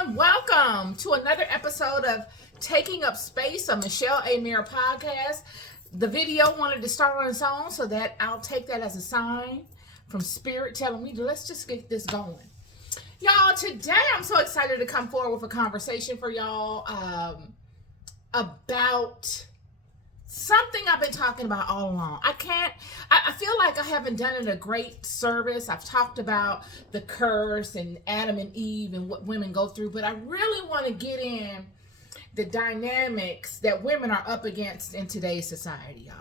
everyone. Welcome to another episode of Taking Up Space, a Michelle A. Mayer podcast. The video wanted to start on its own, so that I'll take that as a sign from Spirit telling me, let's just get this going. Y'all, today I'm so excited to come forward with a conversation for y'all about something I've been talking about all along. I feel like I haven't done it a great service. I've talked about the curse and Adam and Eve and what women go through, but I really want to get in the dynamics that women are up against in today's society, y'all.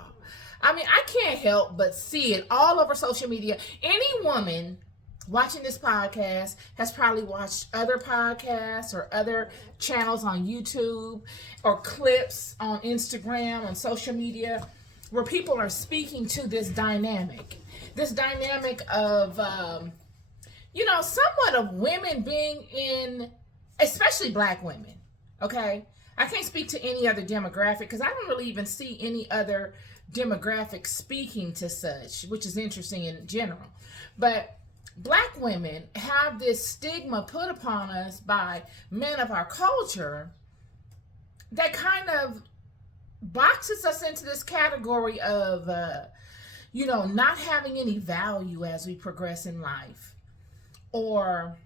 I mean, I can't help but see it all over social media. Any woman watching this podcast has probably watched other podcasts or other channels on YouTube or clips on Instagram, on social media, where people are speaking to this dynamic of, somewhat of women being in, especially Black women, okay? I can't speak to any other demographic because I don't really even see any other demographic speaking to such, which is interesting in general. But Black women have this stigma put upon us by men of our culture that kind of boxes us into this category of, not having any value as we progress in life. Or,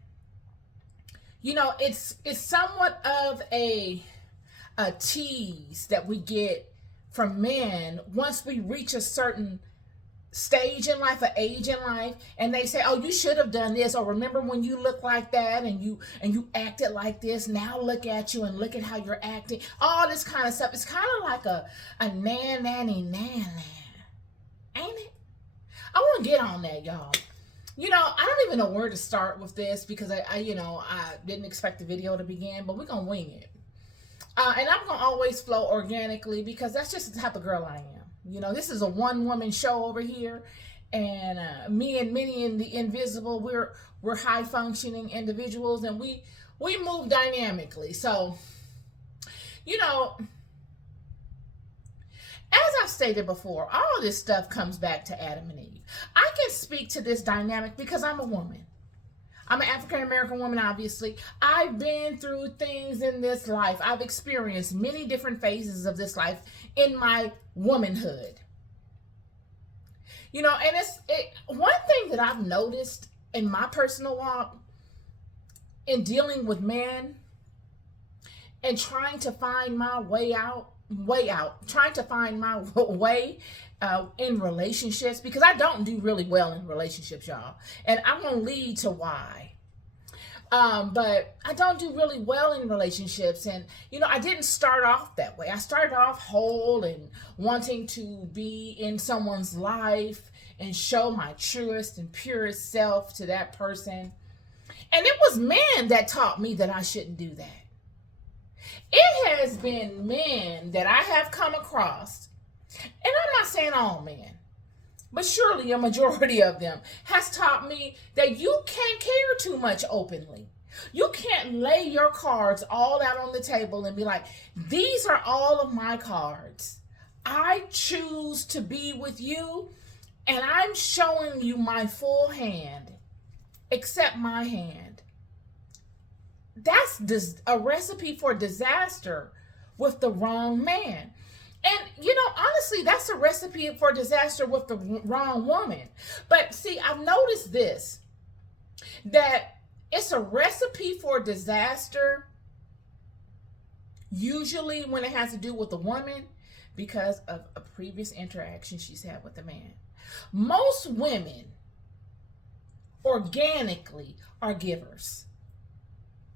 it's somewhat of a tease that we get from men once we reach a certain stage in life, an age in life, and they say, oh, you should have done this, or remember when you looked like that and you acted like this, now look at you and look at how you're acting, all this kind of stuff. It's kind of like a nanny, ain't it? I want to get on that, y'all. I don't even know where to start with this because I didn't expect the video to begin, but we're going to wing it. And I'm going to always flow organically because that's just the type of girl I am. This is a one-woman show over here, and me and Minnie and the Invisible, we're high-functioning individuals, and we move dynamically. So, as I've stated before, all this stuff comes back to Adam and Eve. I can speak to this dynamic because I'm a woman. I'm an African-American woman, obviously. I've been through things in this life. I've experienced many different phases of this life in my womanhood. And one thing that I've noticed in my personal walk in dealing with men and trying to find my way out, trying to find my way in relationships, because I don't do really well in relationships, y'all. And I'm going to lead to why. But I don't do really well in relationships. And, I didn't start off that way. I started off whole and wanting to be in someone's life and show my truest and purest self to that person. And it was men that taught me that I shouldn't do that. It has been men that I have come across, and I'm not saying all men, but surely a majority of them has taught me that you can't care too much openly. You can't lay your cards all out on the table and be like, these are all of my cards. I choose to be with you, and I'm showing you my full hand, accept my hand. That's a recipe for disaster with the wrong man. And, honestly, that's a recipe for disaster with the wrong woman. But see, I've noticed this, that it's a recipe for disaster usually when it has to do with a woman because of a previous interaction she's had with a man. Most women organically are givers.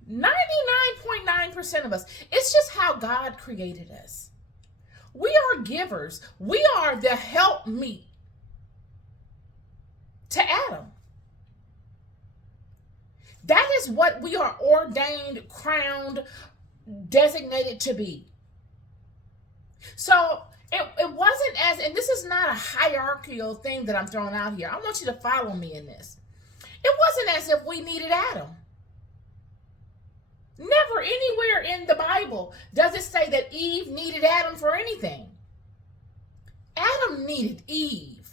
99.9% of us. It's just how God created us. We are givers. We are the helpmeet to Adam. That is what we are ordained, crowned, designated to be. So it wasn't as, and this is not a hierarchical thing that I'm throwing out here. I want you to follow me in this. It wasn't as if we needed Adam. Never anywhere in the Bible does it say that Eve needed Adam for anything. Adam needed Eve.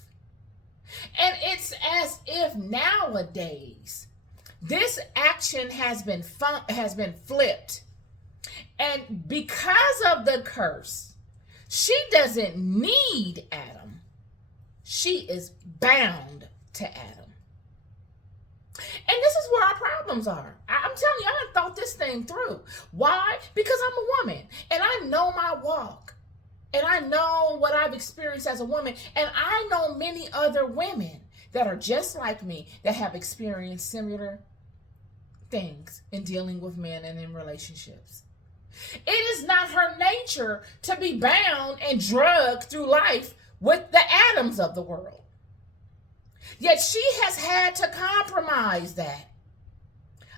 And it's as if nowadays This action has been flipped. And because of the curse, she doesn't need Adam. She is bound to Adam. And this is where our problems are. I'm telling you, I done thought this thing through. Why? Because I'm a woman and I know my walk. And I know what I've experienced as a woman. And I know many other women that are just like me that have experienced similar things in dealing with men and in relationships. It is not her nature to be bound and drugged through life with the Adams of the world. Yet she has had to compromise that.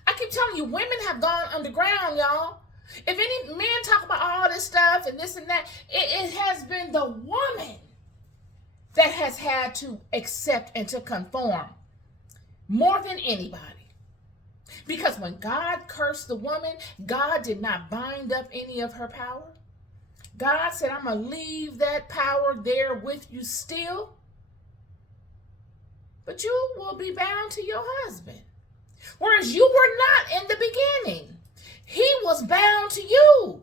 I keep telling you, women have gone underground, y'all. If any men talk about all this stuff and this and that, it has been the woman that has had to accept and to conform more than anybody. Because when God cursed the woman, God did not bind up any of her power. God said, I'm going to leave that power there with you still. But you will be bound to your husband. Whereas you were not in the beginning. He was bound to you.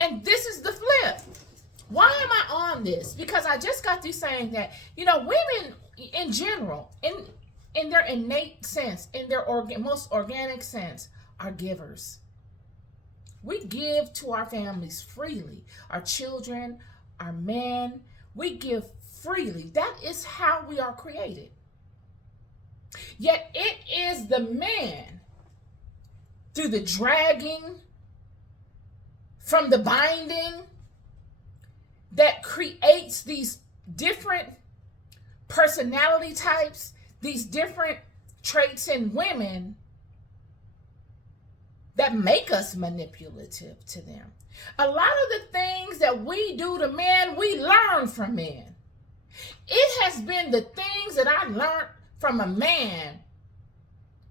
And this is the flip. Why am I on this? Because I just got through saying that, women in general, in their innate sense, in their most organic sense, are givers. We give to our families freely. Our children, our men, we give freely. That is how we are created. Yet it is the man, through the dragging, from the binding, that creates these different personality types, these different traits in women that make us manipulative to them. A lot of the things that we do to men, we learn from men. It has been the things that I learned from a man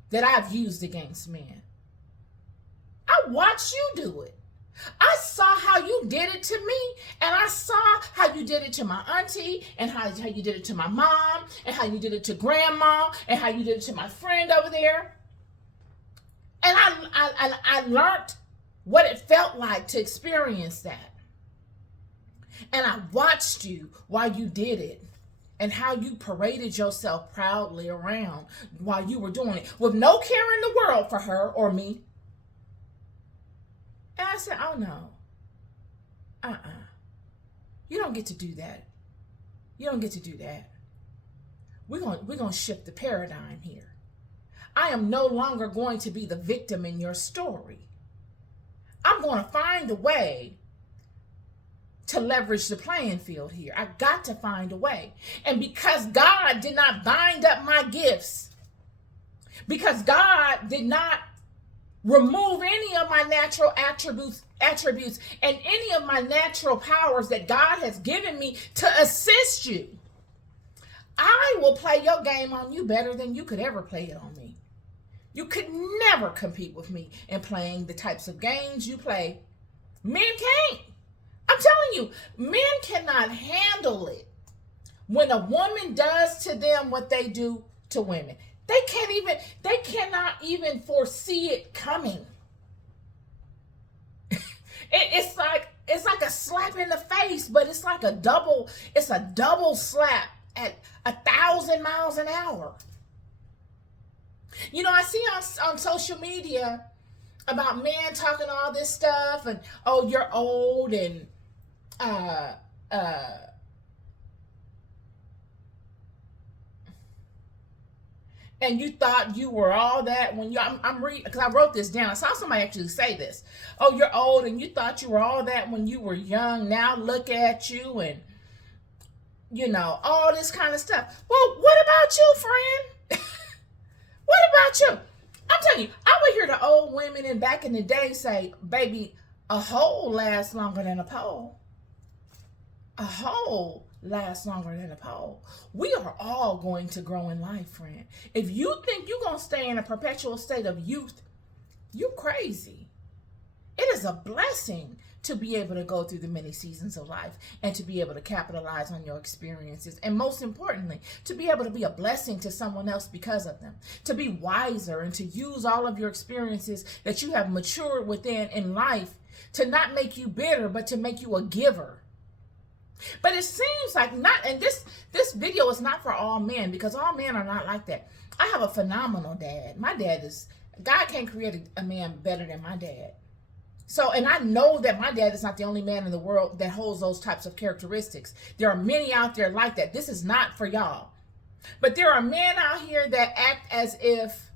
that I've used against men. I watched you do it. I saw how you did it to me, and I saw how you did it to my auntie, and how you did it to my mom, and how you did it to grandma, and how you did it to my friend over there. And I learned what it felt like to experience that. And I watched you while you did it, and how you paraded yourself proudly around while you were doing it, with no care in the world for her or me. And I said, oh no, you don't get to do that. You don't get to do that. We're going to shift the paradigm here. I am no longer going to be the victim in your story. I'm going to find a way to leverage the playing field here. I got to find a way. And because God did not bind up my gifts, because God did not remove any of my natural attributes and any of my natural powers that God has given me to assist you, I will play your game on you better than you could ever play it on me. You could never compete with me in playing the types of games you play. Men can't. I'm telling you, men cannot handle it when a woman does to them what they do to women. They cannot even foresee it coming. It's like a slap in the face, but it's like a double slap at 1,000 miles an hour. I see on social media about men talking all this stuff and, oh, you're old and and you thought you were all that when I'm reading, because I wrote this down. I saw somebody actually say this. Oh, you're old and you thought you were all that when you were young. Now look at you and, all this kind of stuff. Well, what about you, friend? What about you? I'm telling you, I would hear the old women in back in the day say, baby, a hole lasts longer than a pole. A hole lasts longer than a pole. We are all going to grow in life, friend. If you think you're going to stay in a perpetual state of youth, you're crazy. It is a blessing to be able to go through the many seasons of life and to be able to capitalize on your experiences. And most importantly, to be able to be a blessing to someone else because of them, to be wiser and to use all of your experiences that you have matured within in life to not make you bitter, but to make you a giver. But it seems like not, and this video is not for all men, because all men are not like that. I have a phenomenal dad. My dad is, God can't create a man better than my dad. So, and I know that my dad is not the only man in the world that holds those types of characteristics. There are many out there like that. This is not for y'all. But there are men out here that act as if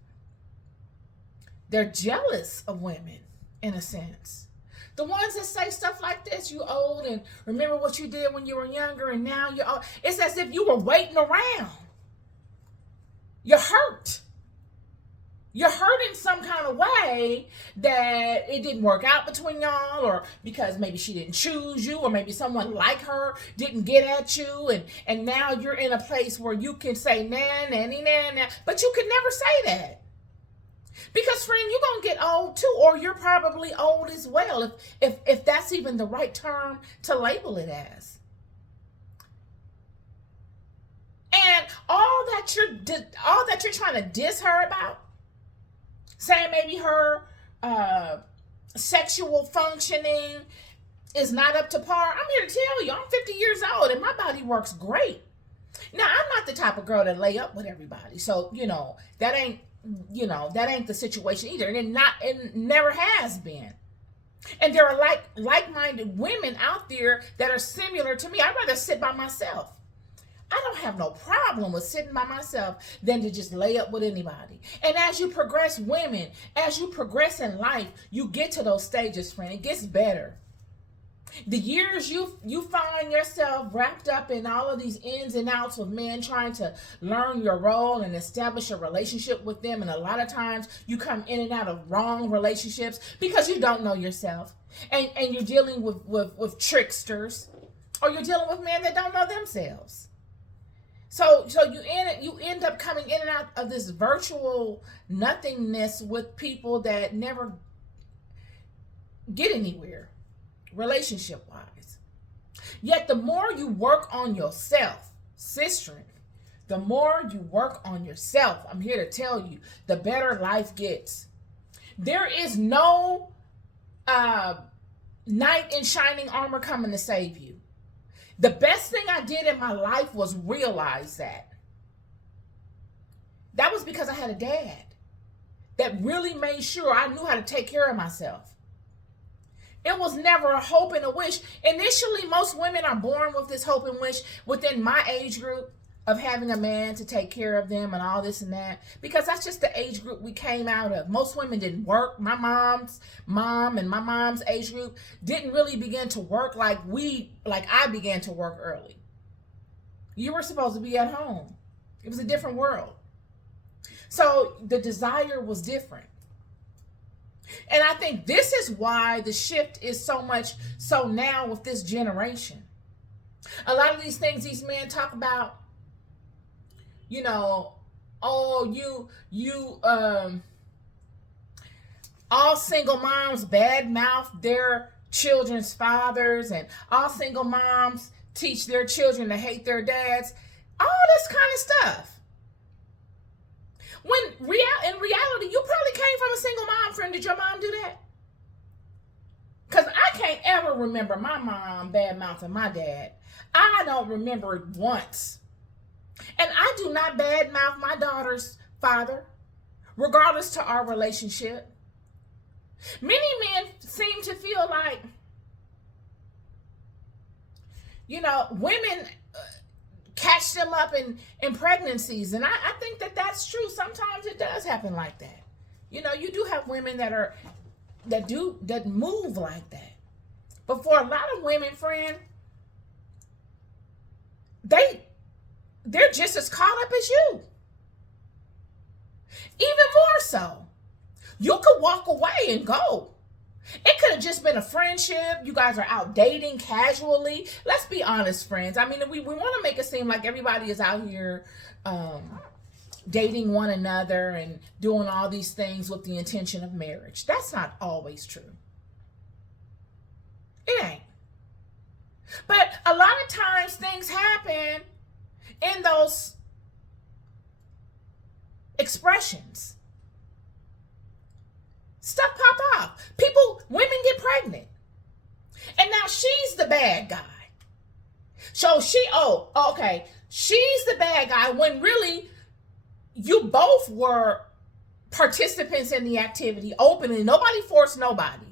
they're jealous of women, in a sense. The ones that say stuff like this, you old, and remember what you did when you were younger, and now you're old. It's as if you were waiting around. You're hurt. You're hurt in some kind of way that it didn't work out between y'all, or because maybe she didn't choose you, or maybe someone like her didn't get at you, and now you're in a place where you can say nah, nanny, nah, but you could never say that. Because, friend, you're going to get old too, or you're probably old as well, if that's even the right term to label it as. And all that you're trying to diss her about, saying maybe her sexual functioning is not up to par. I'm here to tell you, I'm 50 years old and my body works great. Now, I'm not the type of girl that lay up with everybody. So, that ain't the situation either. And it never has been. And there are like-minded women out there that are similar to me. I'd rather sit by myself. I don't have no problem with sitting by myself than to just lay up with anybody. And as you progress, women, as you progress in life, you get to those stages, friend. It gets better. The years you find yourself wrapped up in all of these ins and outs of men trying to learn your role and establish a relationship with them. And a lot of times you come in and out of wrong relationships because you don't know yourself. And you're dealing with tricksters, or you're dealing with men that don't know themselves. So you end up coming in and out of this virtual nothingness with people that never get anywhere, relationship-wise. Yet the more you work on yourself, sister, the more you work on yourself, I'm here to tell you, the better life gets. There is no knight in shining armor coming to save you. The best thing I did in my life was realize that. That was because I had a dad that really made sure I knew how to take care of myself. It was never a hope and a wish. Initially, most women are born with this hope and wish within my age group of having a man to take care of them and all this and that, because that's just the age group we came out of. Most women didn't work. My mom's mom and my mom's age group didn't really begin to work like I began to work early. You were supposed to be at home. It was a different world. So the desire was different. And I think this is why the shift is so much so now with this generation. A lot of these things these men talk about, all single moms badmouth their children's fathers, and all single moms teach their children to hate their dads. All this kind of stuff. When in reality, you probably came from a single mom, friend. Did your mom do that? Because I can't ever remember my mom badmouthing my dad. I don't remember it once. And I do not badmouth my daughter's father, regardless to our relationship. Many men seem to feel like, women catch them up in pregnancies. And I think that that's true. Sometimes it does happen like that. You do have women that move like that. But for a lot of women, friend, they're just as caught up as you. Even more so. You could walk away and go. It could have just been a friendship. You guys are out dating casually. Let's be honest, friends. I mean, we want to make it seem like everybody is out here dating one another and doing all these things with the intention of marriage. That's not always true. It ain't. But a lot of times things happen in those expressions. Stuff pop off. Women get pregnant. And now she's the bad guy. So okay. She's the bad guy when really you both were participants in the activity openly. Nobody forced nobody.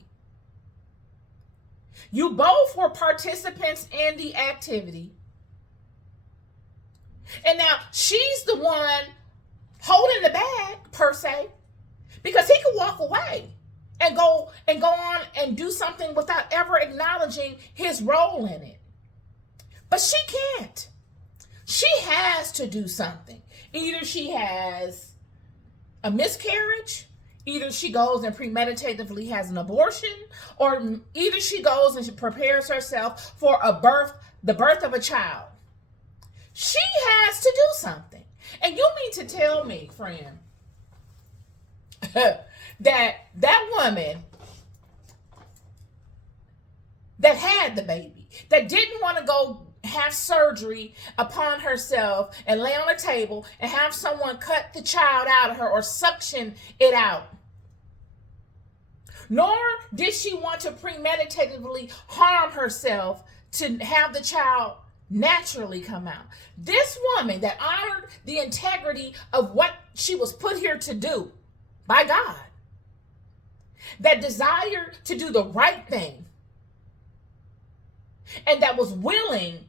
You both were participants in the activity. And now she's the one holding the bag, per se, because he could walk away and go on and do something without ever acknowledging his role in it. But she can't. She has to do something. Either she has a miscarriage, either she goes and premeditatively has an abortion, or either she goes and she prepares herself for the birth of a child. She has to do something. And you mean to tell me, friend, that woman that had the baby, that didn't want to go have surgery upon herself and lay on a table and have someone cut the child out of her or suction it out, nor did she want to premeditatively harm herself to have the child naturally come out. This woman that honored the integrity of what she was put here to do by God, that desired to do the right thing, and that was willing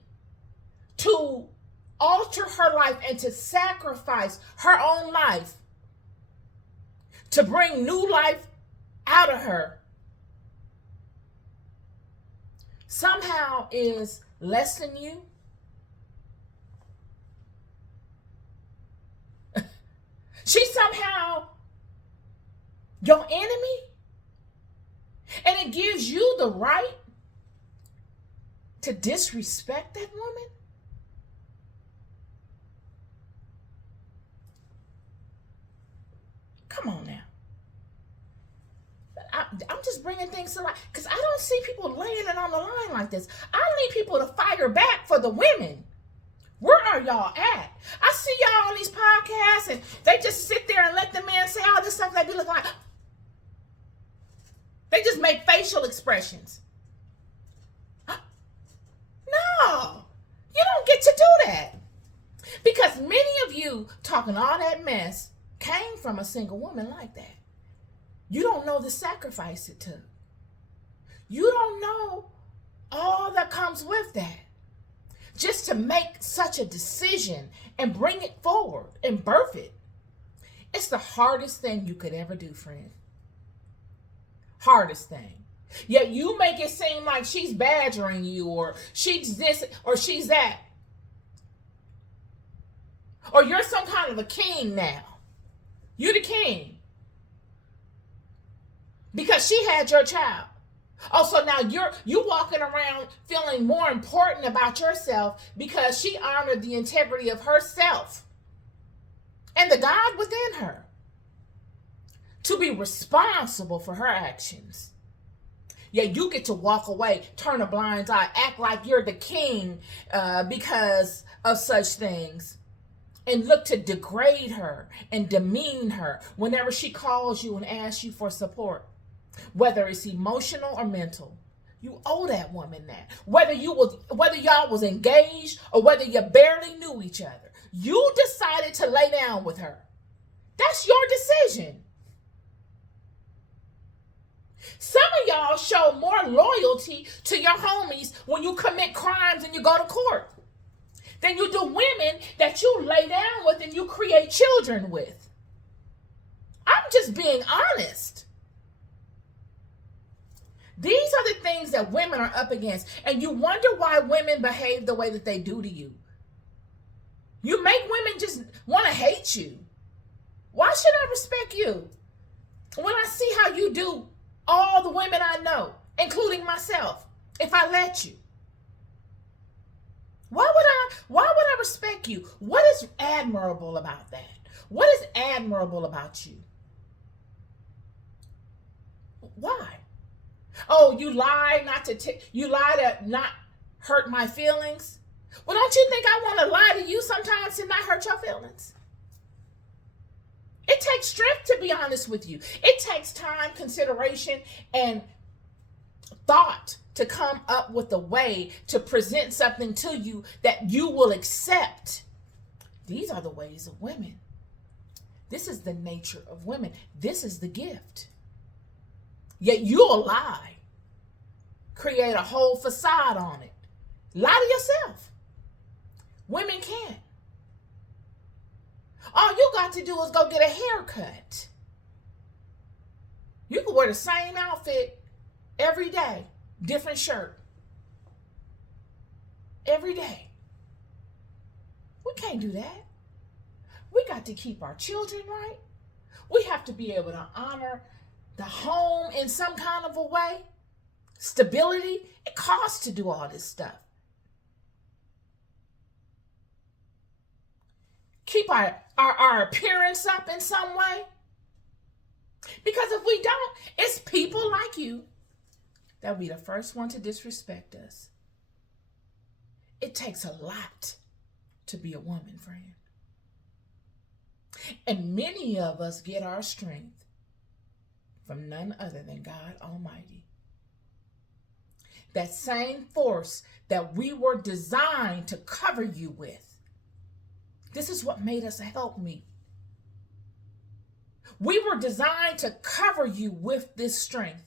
to alter her life and to sacrifice her own life to bring new life out of her, somehow is less than you. She's somehow your enemy, and it gives you the right to disrespect that woman? Come on now. I'm just bringing things to light because I don't see people laying it on the line like this. I need people to fire back for the women. Where are y'all at? I see y'all on these podcasts and they just sit there and let the men say all this stuff. They be looking like, they just make facial expressions. No, you don't get to do that. Because many of you talking all that mess came from a single woman like that. You don't know the sacrifice it took. You don't know all that comes with that. Just to make such a decision and bring it forward and birth it. It's the hardest thing you could ever do, friend. Hardest thing. Yet you make it seem like she's badgering you, or she's this, or she's that. Or you're some kind of a king now. You're the king. Because she had your child. Oh, so now you walking around feeling more important about yourself because she honored the integrity of herself and the God within her to be responsible for her actions. Yeah, you get to walk away, turn a blind eye, act like you're the king because of such things, and look to degrade her and demean her whenever she calls you and asks you for support. Whether it's emotional or mental, you owe that woman that. Whether y'all was engaged or whether you barely knew each other, you decided to lay down with her. That's your decision. Some of y'all show more loyalty to your homies when you commit crimes and you go to court than you do women that you lay down with and you create children with. I'm just being honest. These are the things that women are up against. And you wonder why women behave the way that they do to you. You make women just want to hate you. Why should I respect you when I see how you do all the women I know, including myself, if I let you? Why would I respect you? What is admirable about that? What is admirable about you? Why? Oh, you lie you lie to not hurt my feelings. Well, don't you think I want to lie to you sometimes to not hurt your feelings? It takes strength to be honest with you. It takes time, consideration, and thought to come up with a way to present something to you that you will accept. These are the ways of women. This is the nature of women. This is the gift. Yet you'll lie, create a whole facade on it. Lie to yourself. Women can't. All you got to do is go get a haircut. You can wear the same outfit every day, different shirt. Every day. We can't do that. We got to keep our children right. We have to be able to honor the home in some kind of a way. Stability. It costs to do all this stuff. Keep our appearance up in some way. Because if we don't, it's people like you that will be the first one to disrespect us. It takes a lot to be a woman, friend. And many of us get our strength from none other than God Almighty. That same force that we were designed to cover you with. This is what made us a helpmeet. We were designed to cover you with this strength.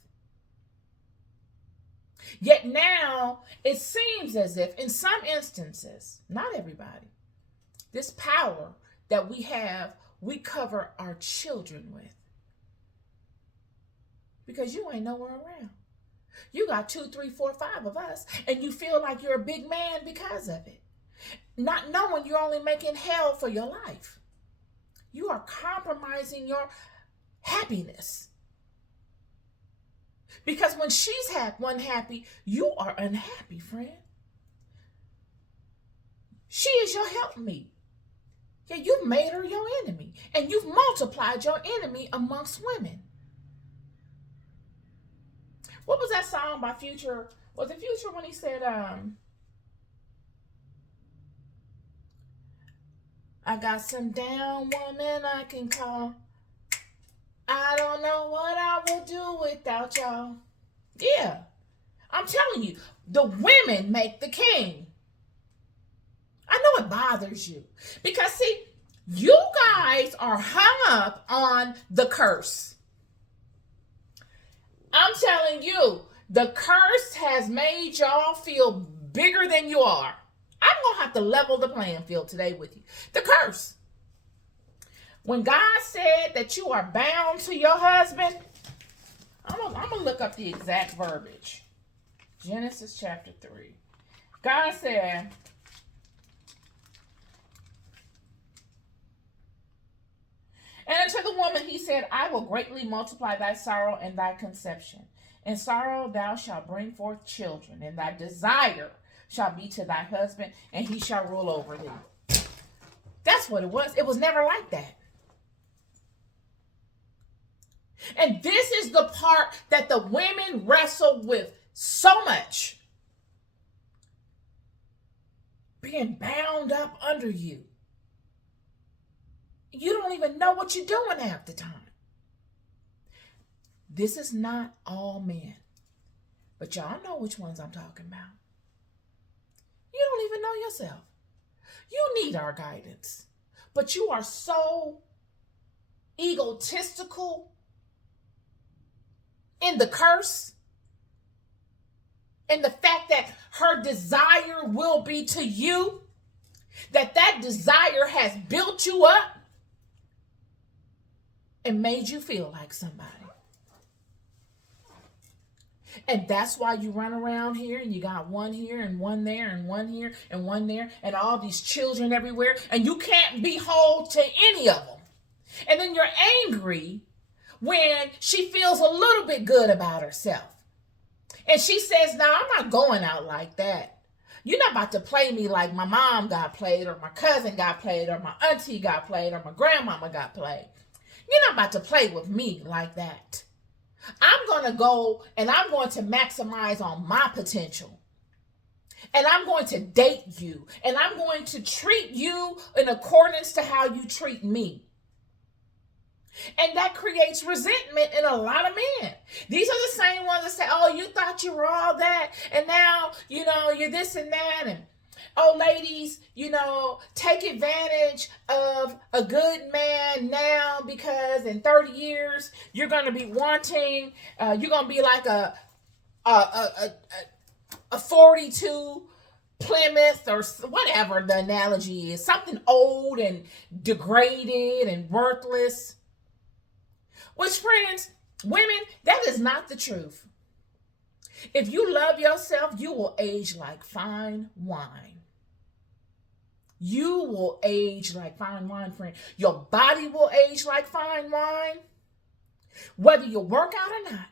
Yet now it seems as if in some instances, not everybody, this power that we have, we cover our children with. Because you ain't nowhere around. You got 2, 3, 4, 5 of us, and you feel like you're a big man because of it. Not knowing you're only making hell for your life. You are compromising your happiness. Because when she's unhappy, you are unhappy, friend. She is your helpmeet. Yeah, you've made her your enemy. And you've multiplied your enemy amongst women. What was that song by Future? Was it Future when he said, I got some down woman I can call. I don't know what I will do without y'all. Yeah, I'm telling you, the women make the king. I know it bothers you. Because see, you guys are hung up on the curse. I'm telling you, the curse has made y'all feel bigger than you are. I'm going to have to level the playing field today with you. The curse. When God said that you are bound to your husband, I'm going to look up the exact verbiage. Genesis chapter 3. God said, and unto the woman he said, I will greatly multiply thy sorrow and thy conception. In sorrow thou shalt bring forth children, and thy desire shall be to thy husband, and he shall rule over thee. That's what it was. It was never like that. And this is the part that the women wrestle with so much. Being bound up under you. You don't even know what you're doing half the time. This is not all men. But y'all know which ones I'm talking about. You don't even know yourself. You need our guidance. But you are so egotistical in the curse, in the fact that her desire will be to you, that desire has built you up and made you feel like somebody. And that's why you run around here and you got one here and one there and one here and one there and all these children everywhere, and you can't be whole to any of them. And then you're angry when she feels a little bit good about herself. And she says, no, I'm not going out like that. You're not about to play me like my mom got played, or my cousin got played, or my auntie got played, or my grandmama got played. You're not about to play with me like that. I'm going to go and I'm going to maximize on my potential. And I'm going to date you. And I'm going to treat you in accordance to how you treat me. And that creates resentment in a lot of men. These are the same ones that say, oh, you thought you were all that. And now, you're this and that. And oh, ladies, take advantage of a good man now, because in 30 years, you're going to be wanting, you're going to be like a 42 Plymouth or whatever the analogy is, something old and degraded and worthless. Which, friends, women, that is not the truth. If you love yourself, you will age like fine wine. You will age like fine wine, friend. Your body will age like fine wine. Whether you work out or not.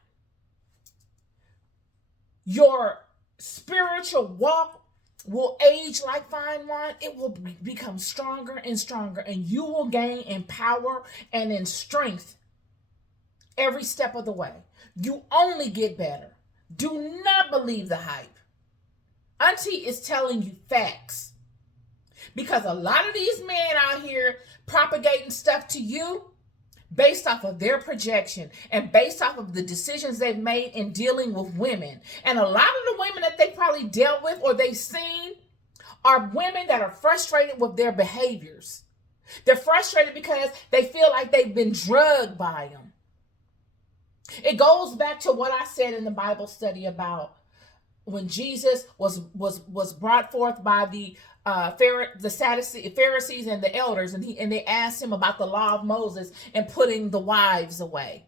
Your spiritual walk will age like fine wine. It will become stronger and stronger. And you will gain in power and in strength every step of the way. You only get better. Do not believe the hype. Auntie is telling you facts. Because a lot of these men out here propagating stuff to you based off of their projection and based off of the decisions they've made in dealing with women. And a lot of the women that they probably dealt with or they've seen are women that are frustrated with their behaviors. They're frustrated because they feel like they've been drugged by them. It goes back to what I said in the Bible study about when Jesus was brought forth by the Pharisees and the elders, and they asked him about the law of Moses and putting the wives away.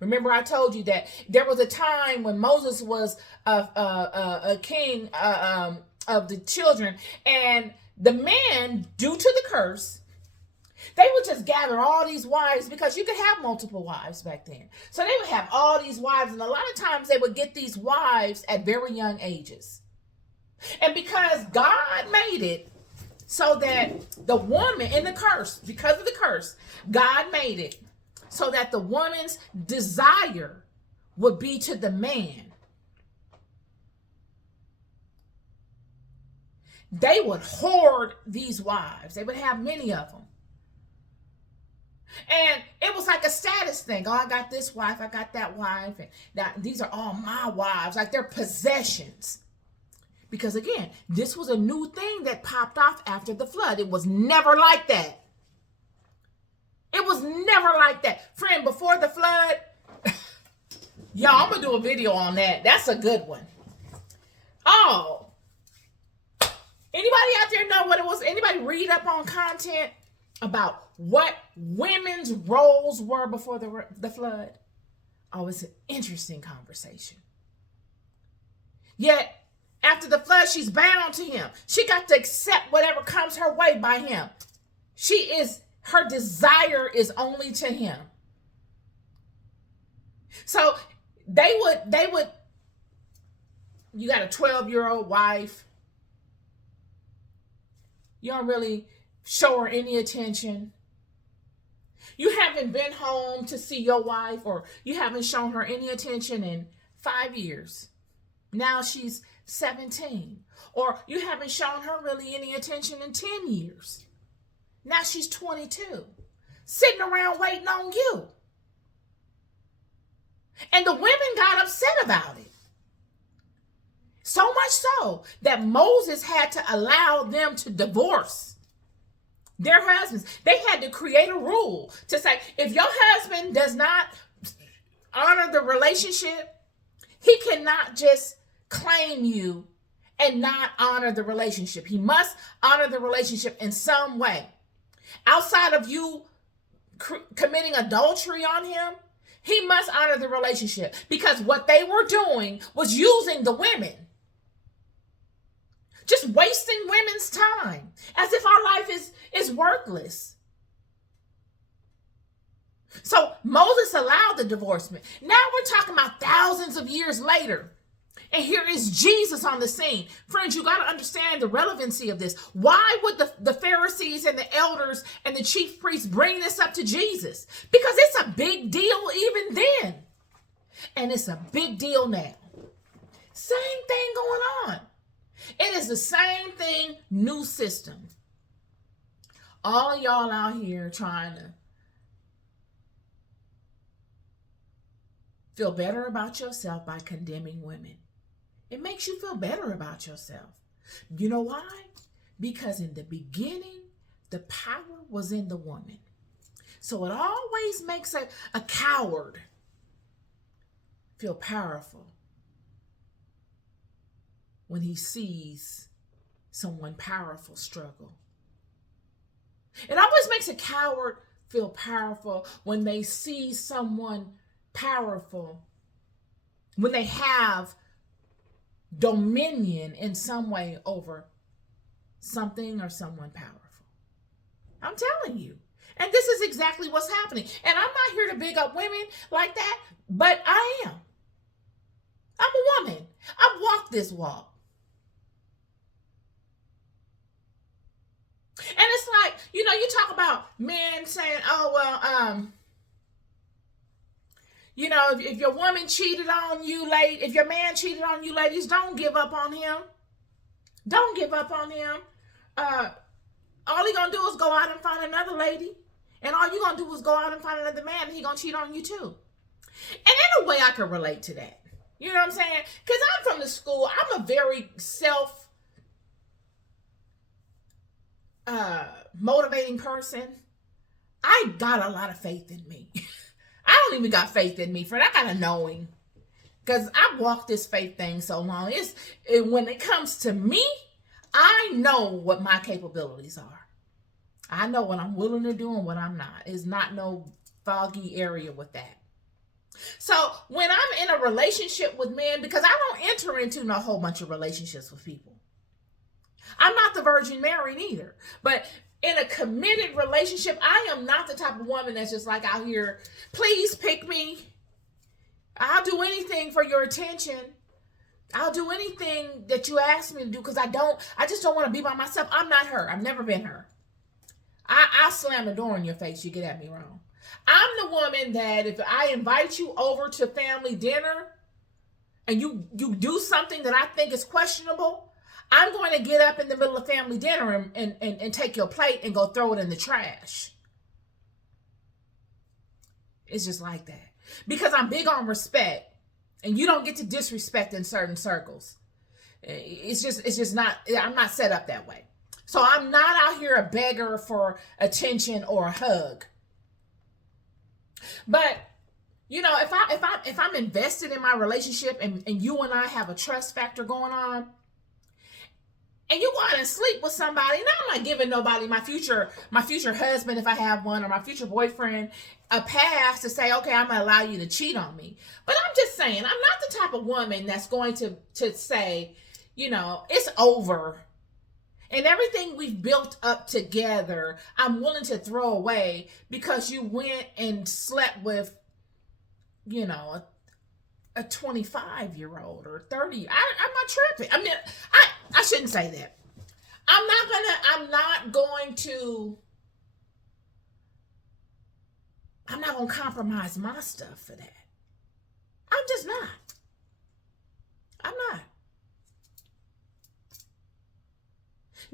Remember, I told you that there was a time when Moses was a king of the children, and the men, due to the curse, they would just gather all these wives, because you could have multiple wives back then. So they would have all these wives, and a lot of times they would get these wives at very young ages. And because God made it so that the woman in the curse, because of the curse, God made it so that the woman's desire would be to the man. They would hoard these wives. They would have many of them. And it was like a status thing. Oh, I got this wife, I got that wife, and these are all my wives, like they're possessions. Because again, this was a new thing that popped off after the flood. It was never like that. It was never like that. Friend, before the flood, y'all, I'm going to do a video on that. That's a good one. Oh, anybody out there know what it was? Anybody read up on content about what women's roles were before the flood? Oh, it's an interesting conversation. Yet, after the flood, she's bound to him. She got to accept whatever comes her way by him. Her desire is only to him. So they would, you got a 12-year-old wife. You don't really show her any attention. You haven't been home to see your wife, or you haven't shown her any attention in 5 years. Now she's 17. Or you haven't shown her really any attention in 10 years. Now she's 22. Sitting around waiting on you. And the women got upset about it. So much so that Moses had to allow them to divorce their husbands. They had to create a rule to say, if your husband does not honor the relationship, he cannot just claim you and not honor the relationship. He must honor the relationship in some way. Outside of you committing adultery on him, he must honor the relationship, because what they were doing was using the women. Just wasting women's time as if our life is worthless. So Moses allowed the divorcement. Now we're talking about thousands of years later. And here is Jesus on the scene. Friends, you got to understand the relevancy of this. Why would the Pharisees and the elders and the chief priests bring this up to Jesus? Because it's a big deal even then. And it's a big deal now. Same thing going on. It is the same thing, new system. All of y'all out here trying to feel better about yourself by condemning women. It makes you feel better about yourself. You know why? Because in the beginning, the power was in the woman. So it always makes a coward feel powerful when he sees someone powerful struggle. It always makes a coward feel powerful when they see someone powerful, when they have dominion in some way over something or someone powerful. I'm telling you. And this is exactly what's happening. And I'm not here to big up women like that, but I am. I'm a woman. I've walked this walk. And it's like, you know, you talk about men saying, oh, well, you know, if your woman cheated on you, if your man cheated on you, ladies, don't give up on him. Don't give up on him. All he gonna do is go out and find another lady. And all you gonna do is go out and find another man and he gonna cheat on you too. And in a way I can relate to that. You know what I'm saying? Because I'm from the school. I'm a very motivating person. I got a lot of faith in me. I don't even got faith in me, friend. I got a knowing. Because I walked this faith thing so long. When it comes to me, I know what my capabilities are. I know what I'm willing to do and what I'm not. It's not no foggy area with that. So when I'm in a relationship with men, because I don't enter into no whole bunch of relationships with people. I'm not the Virgin Mary neither. But in a committed relationship, I am not the type of woman that's just like out here, please pick me. I'll do anything for your attention. I'll do anything that you ask me to do because I just don't want to be by myself. I'm not her. I've never been her. I'll slam the door in your face. You get at me wrong. I'm the woman that if I invite you over to family dinner and you do something that I think is questionable, I'm going to get up in the middle of family dinner and take your plate and go throw it in the trash. It's just like that. Because I'm big on respect. And you don't get to disrespect in certain circles. It's just not, I'm not set up that way. So I'm not out here a beggar for attention or a hug. But, you know, if I'm invested in my relationship and you and I have a trust factor going on, and you go out and sleep with somebody, now I'm not giving nobody, my future husband, if I have one, or my future boyfriend, a pass to say, okay, I'm going to allow you to cheat on me. But I'm just saying, I'm not the type of woman that's going to say, you know, it's over. And everything we've built up together, I'm willing to throw away because you went and slept with, you know, a 25-year-old or 30. I'm not tripping. I mean, I shouldn't say that. I'm not going to compromise my stuff for that. I'm just not. I'm not.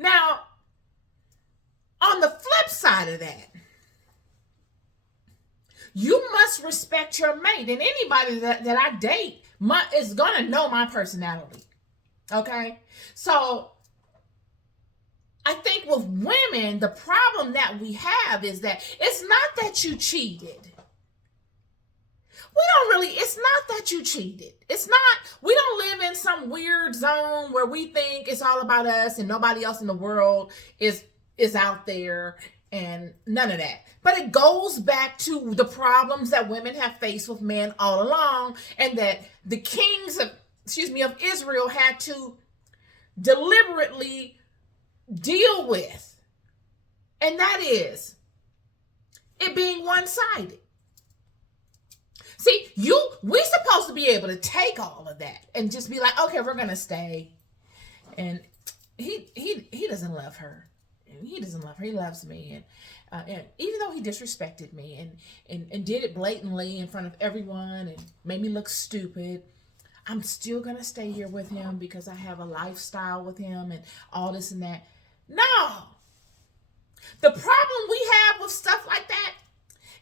Now, on the flip side of that, you must respect your mate. And anybody that I date is going to know my personality. Okay? So, I think with women, the problem that we have is that it's not that you cheated. It's not that you cheated. We don't live in some weird zone where we think it's all about us and nobody else in the world is out there and none of that. But it goes back to the problems that women have faced with men all along and that the kings of Israel had to deliberately deal with. And that is it being one-sided. See, we're supposed to be able to take all of that and just be like, okay, we're going to stay. And he doesn't love her. he doesn't love her. He loves me, and even though he disrespected me and did it blatantly in front of everyone and made me look stupid, I'm still gonna stay here with him because I have a lifestyle with him and all this and that. No, the problem we have with stuff like that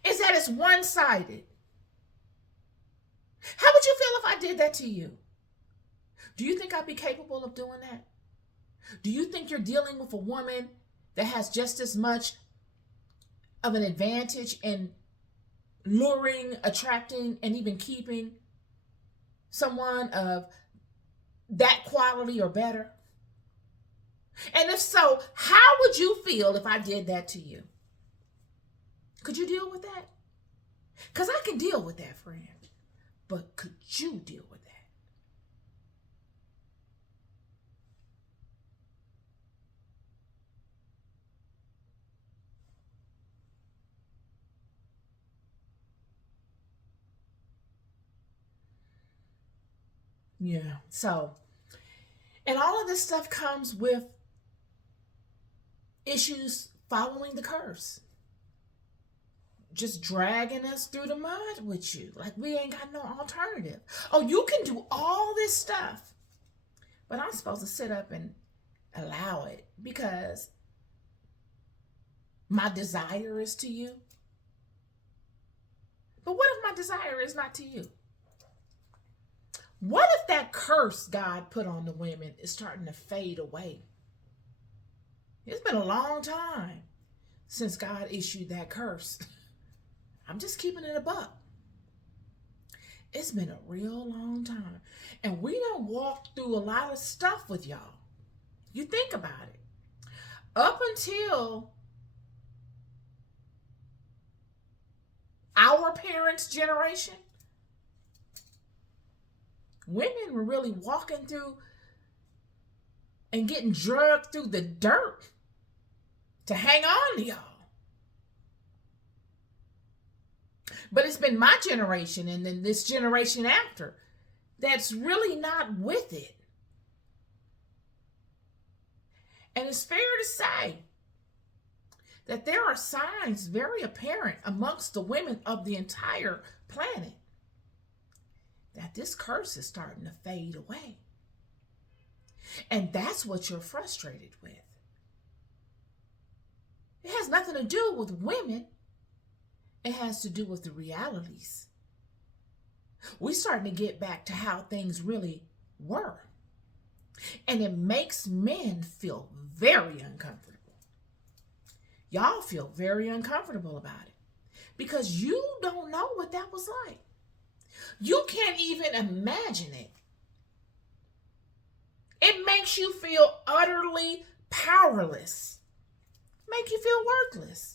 is that it's one-sided. How would you feel if I did that to you? Do you think I'd be capable of doing that? Do you think you're dealing with a woman that has just as much of an advantage in luring, attracting, and even keeping someone of that quality or better? And if so, how would you feel if I did that to you? Could you deal with that? Because I can deal with that, friend. But could you deal with that? Yeah. So, and all of this stuff comes with issues following the curse. Just dragging us through the mud with you. Like we ain't got no alternative. Oh, you can do all this stuff, but I'm supposed to sit up and allow it because my desire is to you. But what if my desire is not to you? What if that curse God put on the women is starting to fade away? It's been a long time since God issued that curse. I'm just keeping it a buck. It's been a real long time. And we done walked through a lot of stuff with y'all. You think about it. Up until our parents' generation, women were really walking through and getting drugged through the dirt to hang on to y'all. But it's been my generation and then this generation after that's really not with it. And it's fair to say that there are signs very apparent amongst the women of the entire planet that this curse is starting to fade away. And that's what you're frustrated with. It has nothing to do with women. It has to do with the realities. We're starting to get back to how things really were. And it makes men feel very uncomfortable. Y'all feel very uncomfortable about it because you don't know what that was like. You can't even imagine it. It makes you feel utterly powerless. Make you feel worthless.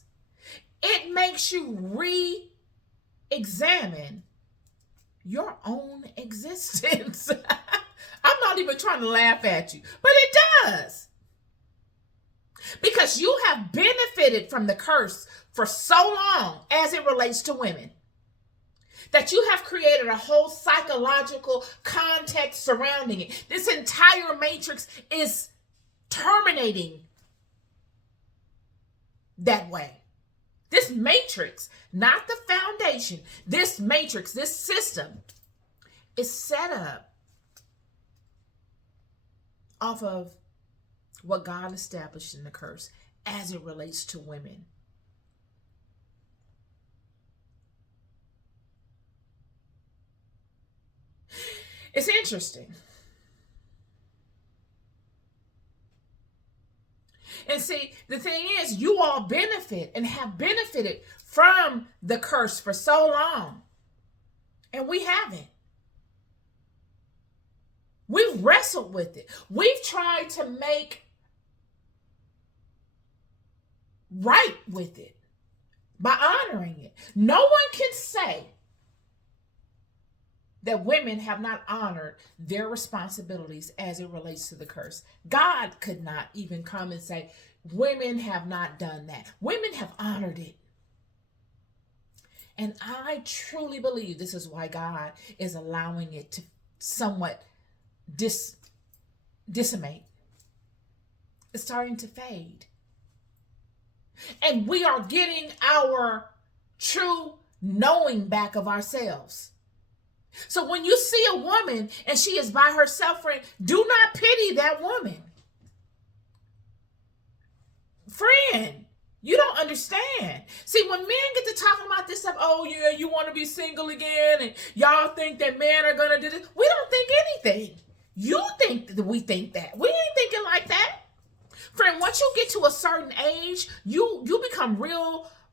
It makes you re-examine your own existence. I'm not even trying to laugh at you, but it does. Because you have benefited from the curse for so long as it relates to women that you have created a whole psychological context surrounding it. This entire matrix is terminating that way. This matrix, not the foundation, this matrix, this system is set up off of what God established in the curse as it relates to women. It's interesting. And see, the thing is, you all benefit and have benefited from the curse for so long. And we haven't. We've wrestled with it. We've tried to make right with it by honoring it. No one can say that women have not honored their responsibilities as it relates to the curse. God could not even come and say, women have not done that. Women have honored it. And I truly believe this is why God is allowing it to somewhat decimate. It's starting to fade. And we are getting our true knowing back of ourselves. So when you see a woman and she is by herself, friend, do not pity that woman. Friend, you don't understand. See, when men get to talking about this stuff, oh yeah, you want to be single again, and y'all think that men are gonna do this. We don't think anything. You think that we think that. We ain't thinking like that. Friend, once you get to a certain age, you become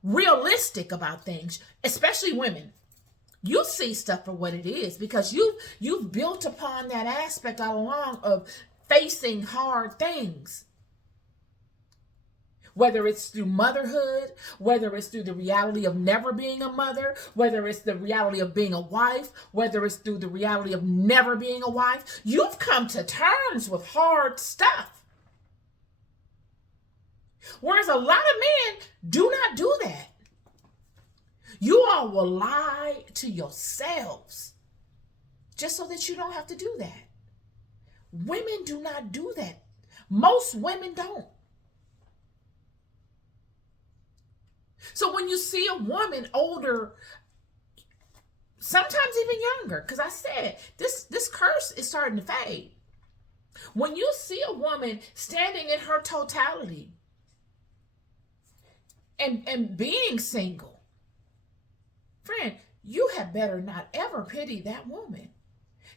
realistic about things, especially women. You see stuff for what it is because you've built upon that aspect all along of facing hard things. Whether it's through motherhood, whether it's through the reality of never being a mother, whether it's the reality of being a wife, whether it's through the reality of never being a wife, you've come to terms with hard stuff. Whereas a lot of men do not do that. You all will lie to yourselves just so that you don't have to do that. Women do not do that. Most women don't. So when you see a woman older, sometimes even younger, because I said this curse is starting to fade. When you see a woman standing in her totality and being single, friend, you had better not ever pity that woman.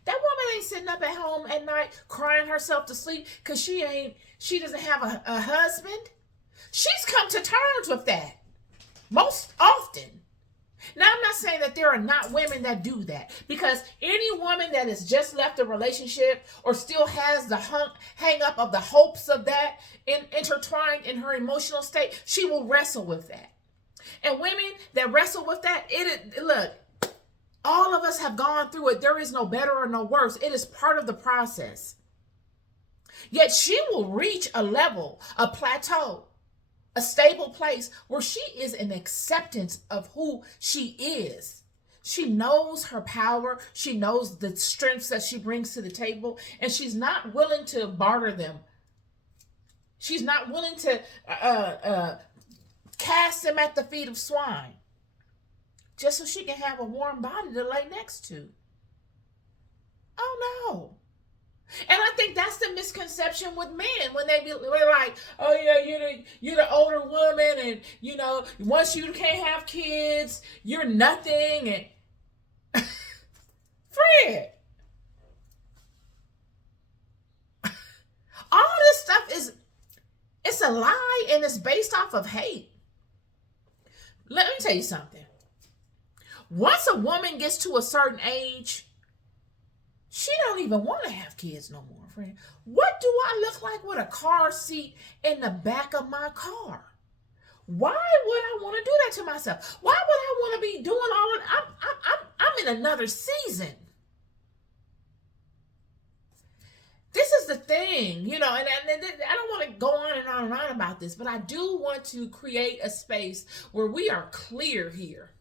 That woman ain't sitting up at home at night crying herself to sleep because she doesn't have a husband. She's come to terms with that. Most often. Now, I'm not saying that there are not women that do that, because any woman that has just left a relationship or still has the hang up of the hopes of that intertwined in her emotional state, she will wrestle with that. And women that wrestle with that, look, all of us have gone through it. There is no better or no worse. It is part of the process. Yet she will reach a level, a plateau, a stable place where she is in acceptance of who she is. She knows her power. She knows the strengths that she brings to the table, and she's not willing to barter them. She's not willing to cast them at the feet of swine just so she can have a warm body to lay next to. Oh no. And I think that's the misconception with men when we're like, oh yeah, you're the older woman, and once you can't have kids, you're nothing. And Fred, all this stuff it's a lie, and it's based off of hate. Let me tell you something. Once a woman gets to a certain age, she don't even want to have kids no more, friend. What do I look like with a car seat in the back of my car? Why would I want to do that to myself? Why would I want to be doing all of that? I'm in another season. This is the thing, and I don't want to go on and on and on about this, but I do want to create a space where we are clear here.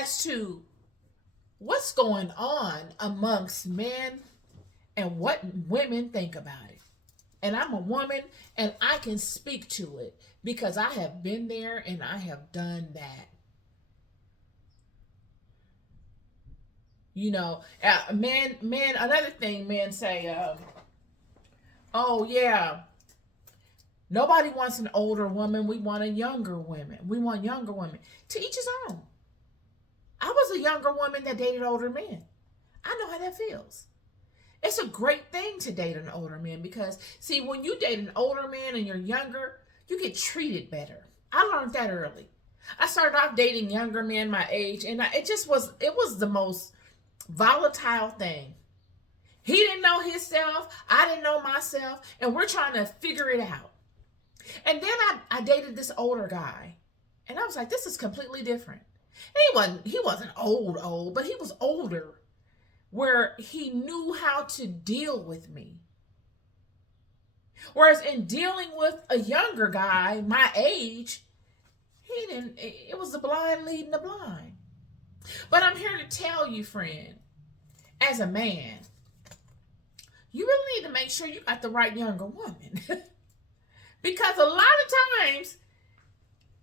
As to what's going on amongst men and what women think about it. And I'm a woman and I can speak to it because I have been there and I have done that. Men, another thing men say, oh yeah, nobody wants an older woman. We want a younger woman. We want younger women. To each his own. I was a younger woman that dated older men. I know how that feels. It's a great thing to date an older man because, see, when you date an older man and you're younger, you get treated better. I learned that early. I started off dating younger men my age, and it was the most volatile thing. He didn't know himself, I didn't know myself, and we're trying to figure it out. And then I dated this older guy, and I was like, this is completely different. He wasn't old, but he was older, where he knew how to deal with me. Whereas in dealing with a younger guy, my age, it was the blind leading the blind. But I'm here to tell you, friend, as a man, you really need to make sure you got the right younger woman. Because a lot of times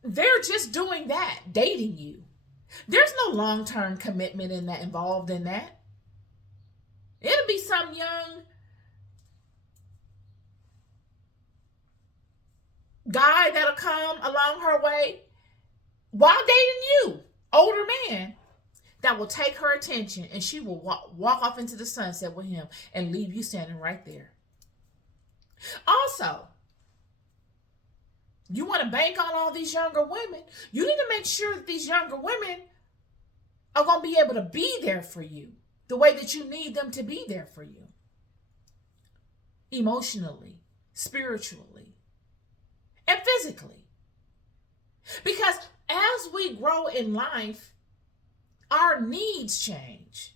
they're just doing that, dating you. There's no long-term commitment in that involved in that. It'll be some young guy that'll come along her way while dating you, older man, that will take her attention, and she will walk off into the sunset with him and leave you standing right there. Also, you want to bank on all these younger women, you need to make sure that these younger women are going to be able to be there for you the way that you need them to be there for you. Emotionally, spiritually, and physically. Because as we grow in life, our needs change.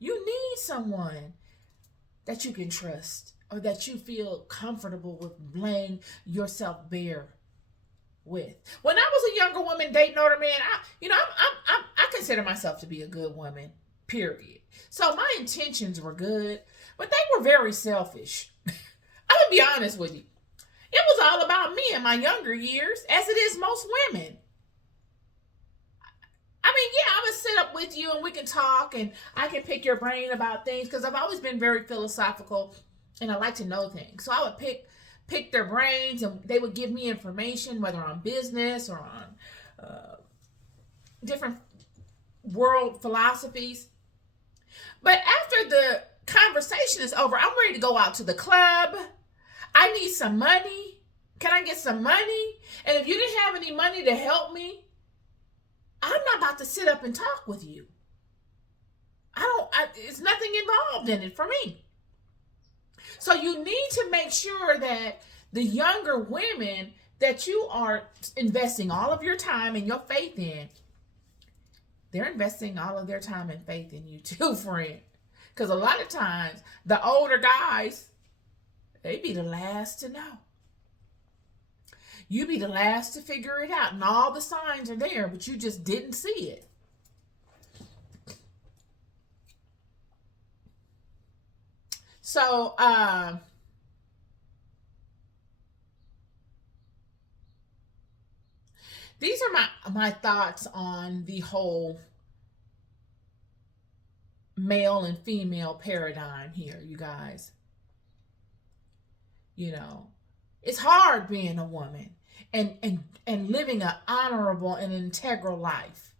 You need someone that you can trust or that you feel comfortable with laying yourself bare with. When I was a younger woman dating older men, I consider myself to be a good woman, period. So my intentions were good, but they were very selfish. I'm gonna be honest with you. It was all about me in my younger years, as it is most women. I mean, yeah, I'm gonna sit up with you and we can talk and I can pick your brain about things, because I've always been very philosophical and I like to know things. So I would pick their brains, and they would give me information, whether on business or on different world philosophies. But after the conversation is over, I'm ready to go out to the club. I need some money. Can I get some money? And if you didn't have any money to help me, I'm not about to sit up and talk with you. It's nothing involved in it for me. So you need to make sure that the younger women that you are investing all of your time and your faith in, they're investing all of their time and faith in you too, friend. Because a lot of times, the older guys, they be the last to know. You be the last to figure it out, and all the signs are there, but you just didn't see it. So, these are my thoughts on the whole male and female paradigm here, you guys. You know, it's hard being a woman and living an honorable and integral life.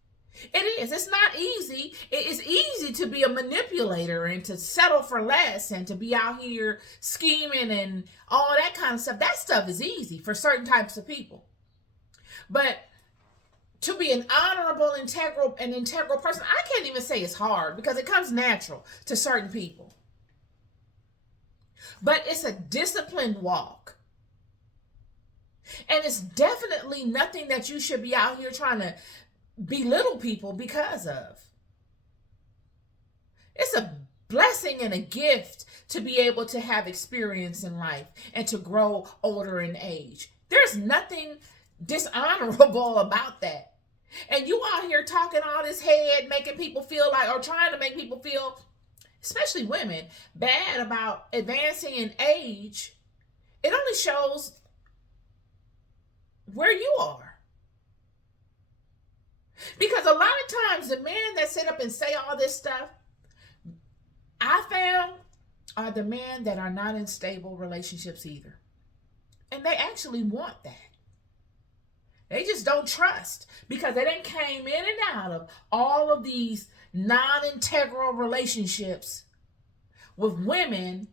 It is. It's not easy. It is easy to be a manipulator and to settle for less and to be out here scheming and all that kind of stuff. That stuff is easy for certain types of people. But to be an honorable, integral person, I can't even say it's hard, because it comes natural to certain people. But it's a disciplined walk. And it's definitely nothing that you should be out here trying to belittle people because of. It's a blessing and a gift to be able to have experience in life and to grow older in age. There's nothing dishonorable about that. And you out here talking all this head, making people feel like, or trying to make people feel, especially women, bad about advancing in age. It only shows where you are. Because a lot of times the men that sit up and say all this stuff, I found, are the men that are not in stable relationships either. And they actually want that. They just don't trust, because they done came in and out of all of these non-integral relationships with women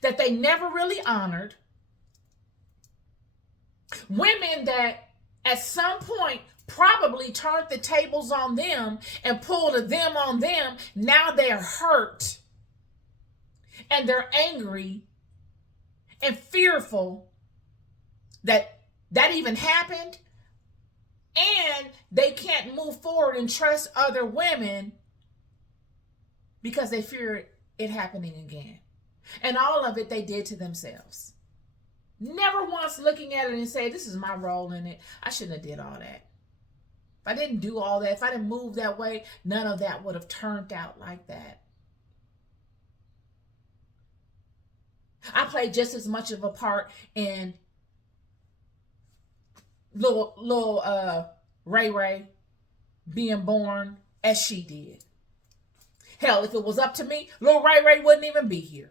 that they never really honored. Women that at some point probably turned the tables on them and pulled a them on them. Now they're hurt and they're angry and fearful that even happened, and they can't move forward and trust other women because they fear it happening again. And all of it they did to themselves. Never once looking at it and say, this is my role in it. I shouldn't have did all that. If I didn't do all that, if I didn't move that way, none of that would have turned out like that. I played just as much of a part in little Ray Ray being born as she did. Hell, if it was up to me, little Ray Ray wouldn't even be here.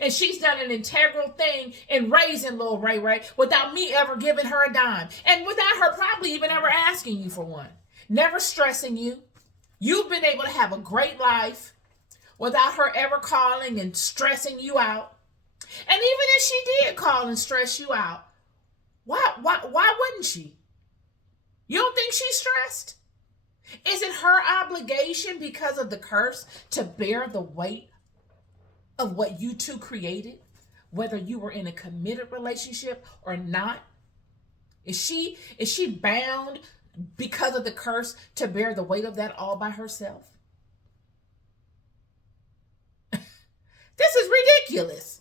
And she's done an integral thing in raising little Ray Ray without me ever giving her a dime. And without her probably even ever asking you for one. Never stressing you. You've been able to have a great life without her ever calling and stressing you out. And even if she did call and stress you out, why wouldn't she? You don't think she's stressed? Is it her obligation because of the curse to bear the weight of what you two created, whether you were in a committed relationship or not? Is she bound because of the curse to bear the weight of that all by herself? This is ridiculous.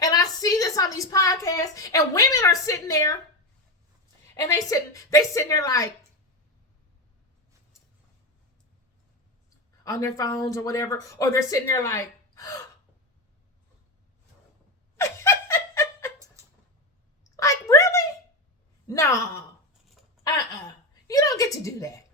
And I see this on these podcasts, and women are sitting there, and they sitting there like on their phones or whatever, or they're sitting there like, like, really? No. You don't get to do that.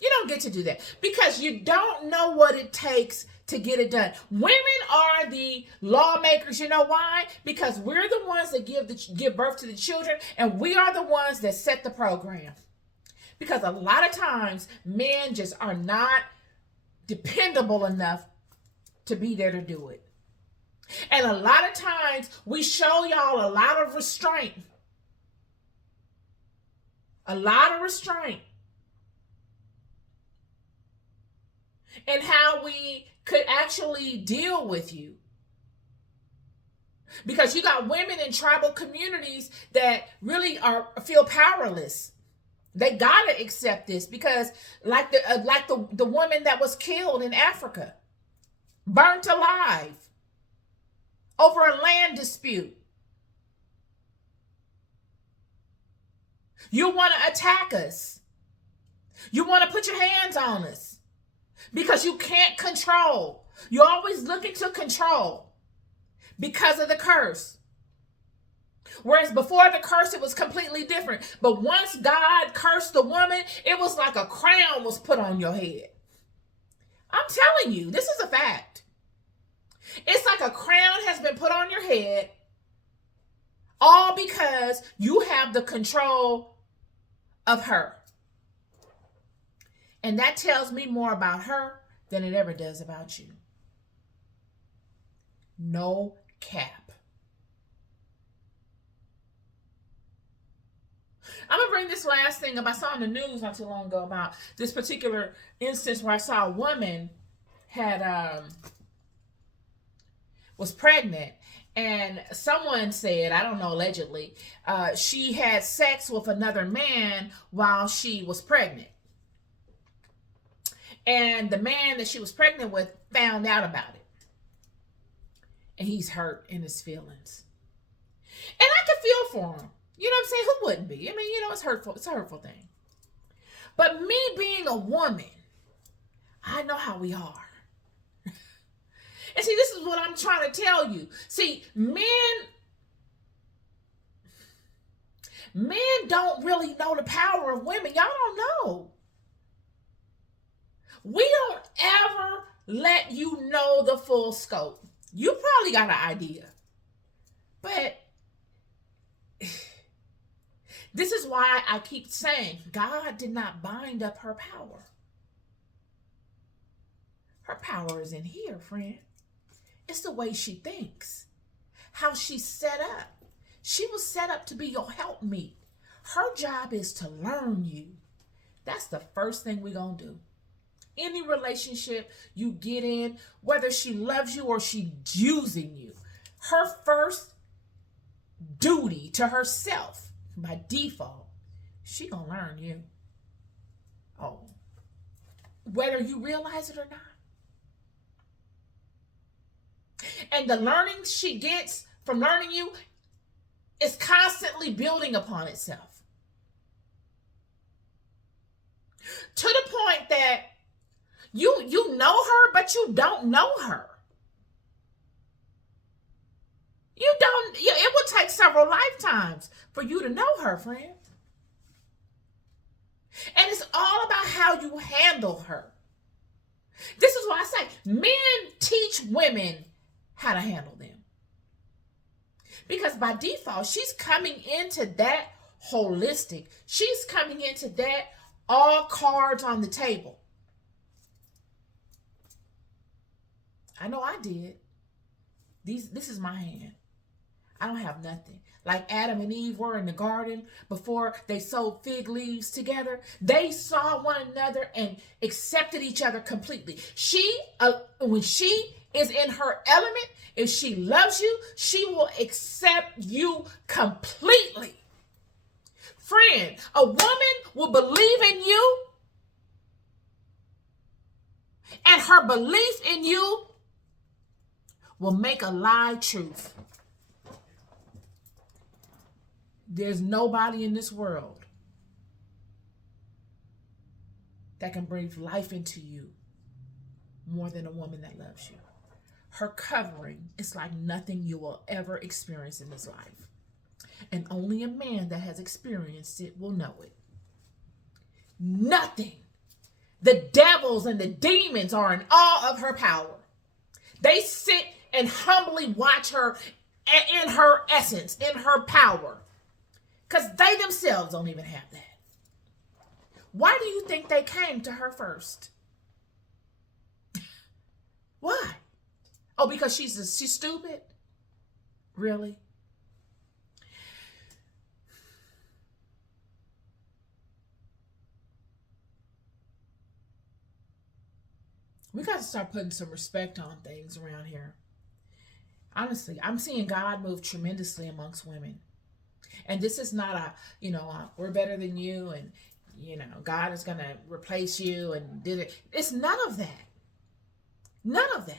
You don't get to do that because you don't know what it takes to get it done. Women are the lawmakers. You know why? Because we're the ones that give birth to the children, and we are the ones that set the program. Because a lot of times, men just are not dependable enough to be there to do it. And a lot of times, we show y'all a lot of restraint. A lot of restraint. And how we could actually deal with you. Because you got women in tribal communities that really feel powerless. They gotta accept this because, like the woman that was killed in Africa, burnt alive over a land dispute. You want to attack us. You want to put your hands on us because you can't control. You're always looking to control because of the curse. Whereas before the curse, it was completely different. But once God cursed the woman, it was like a crown was put on your head. I'm telling you, this is a fact. It's like a crown has been put on your head, all because you have the control of her. And that tells me more about her than it ever does about you. No cap. I'm going to bring this last thing up. I saw in the news not too long ago about this particular instance where I saw a woman was pregnant, and someone said, I don't know, allegedly, she had sex with another man while she was pregnant. And the man that she was pregnant with found out about it. And he's hurt in his feelings. And I could feel for him. You know what I'm saying? Who wouldn't be? I mean, you know, it's hurtful. It's a hurtful thing. But me being a woman, I know how we are. And see, this is what I'm trying to tell you. See, men don't really know the power of women. Y'all don't know. We don't ever let you know the full scope. You probably got an idea. But this is why I keep saying God did not bind up her power. Her power is in here, friend. It's the way she thinks, how she's set up. She was set up to be your helpmeet. Her job is to learn you. That's the first thing we're going to do. Any relationship you get in, whether she loves you or she's using you, her first duty to herself, by default, she going to learn you. Oh, whether you realize it or not. And the learning she gets from learning you is constantly building upon itself. To the point that You know her, but you don't know her. You don't, it would take several lifetimes for you to know her, friend. And it's all about how you handle her. This is why I say men teach women how to handle them. Because by default, she's coming into that holistic. She's coming into that all cards on the table. I know I did. This is my hand. I don't have nothing. Like Adam and Eve were in the garden before they sewed fig leaves together. They saw one another and accepted each other completely. When she is in her element, if she loves you, she will accept you completely. Friend, a woman will believe in you, and her belief in you will make a lie truth. There's nobody in this world that can breathe life into you more than a woman that loves you. Her covering is like nothing you will ever experience in this life. And only a man that has experienced it will know it. Nothing. The devils and the demons are in awe of her power. They sit and humbly watch her in her essence, in her power. Because they themselves don't even have that. Why do you think they came to her first? Why? Oh, because she's stupid? Really? We got to start putting some respect on things around here. Honestly, I'm seeing God move tremendously amongst women. And this is not we're better than you and, God is going to replace you and did it. It's none of that. None of that.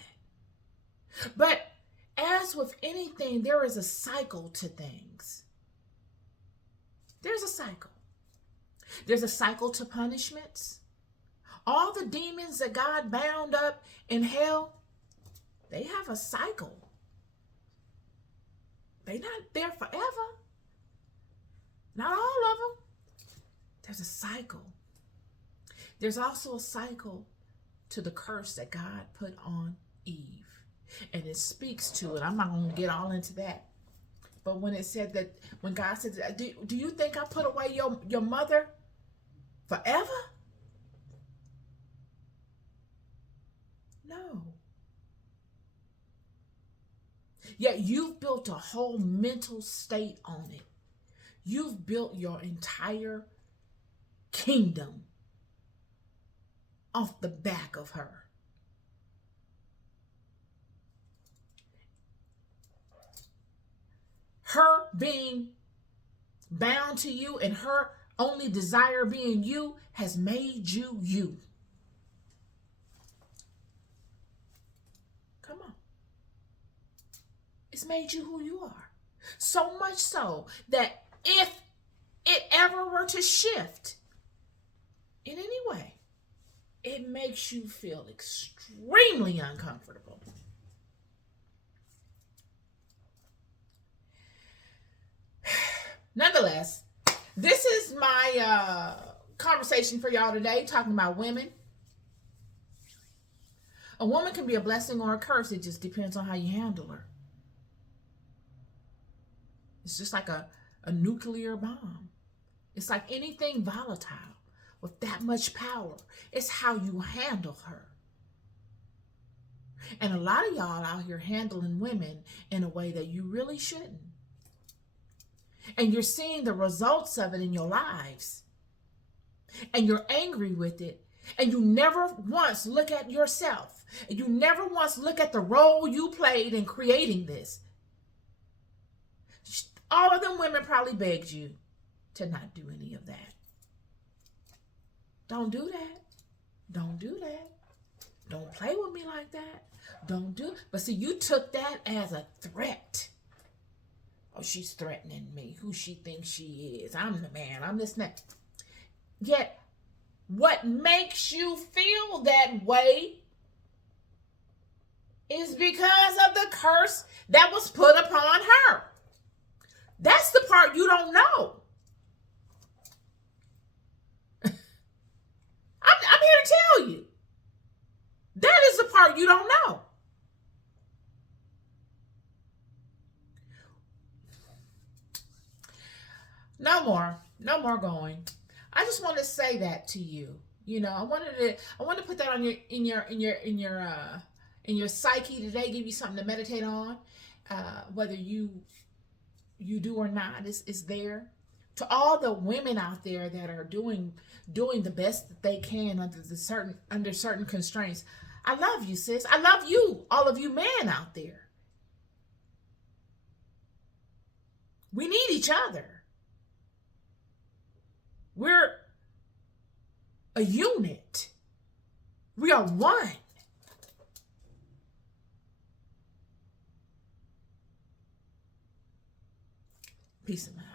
But as with anything, there is a cycle to things. There's a cycle. There's a cycle to punishments. All the demons that God bound up in hell, they have a cycle. They're not there forever. Not all of them. There's a cycle. There's also a cycle to the curse that God put on Eve. And it speaks to it. I'm not going to get all into that. But when it said that, when God said, do you think I put away your mother forever? No. Yet you've built a whole mental state on it. You've built your entire kingdom off the back of her. Her being bound to you and her only desire being you has made you you. Come on. It's made you who you are. So much so that if it ever were to shift in any way, it makes you feel extremely uncomfortable. Nonetheless, this is my conversation for y'all today, talking about women. A woman can be a blessing or a curse. It just depends on how you handle her. It's just like a nuclear bomb. It's like anything volatile with that much power. It's how you handle her. And a lot of y'all out here handling women in a way that you really shouldn't. And you're seeing the results of it in your lives. And you're angry with it. And you never once look at yourself. And you never once look at the role you played in creating this. All of them women probably begged you to not do any of that. Don't do that. Don't do that. Don't play with me like that. Don't do it. But see, you took that as a threat. Oh, she's threatening me. Who she thinks she is. I'm the man. I'm this and that. Yet, what makes you feel that way is because of the curse that was put upon her. That's the part you don't know. I'm here to tell you. That is the part you don't know. No more going. I just want to say that to you. I want to put that on in your psyche today. Give you something to meditate on. Whether you do or not is there. To all the women out there that are doing the best that they can under certain constraints. I love you, sis. I love you, all of you men out there. We need each other. We're a unit. We are one. Peace of mind.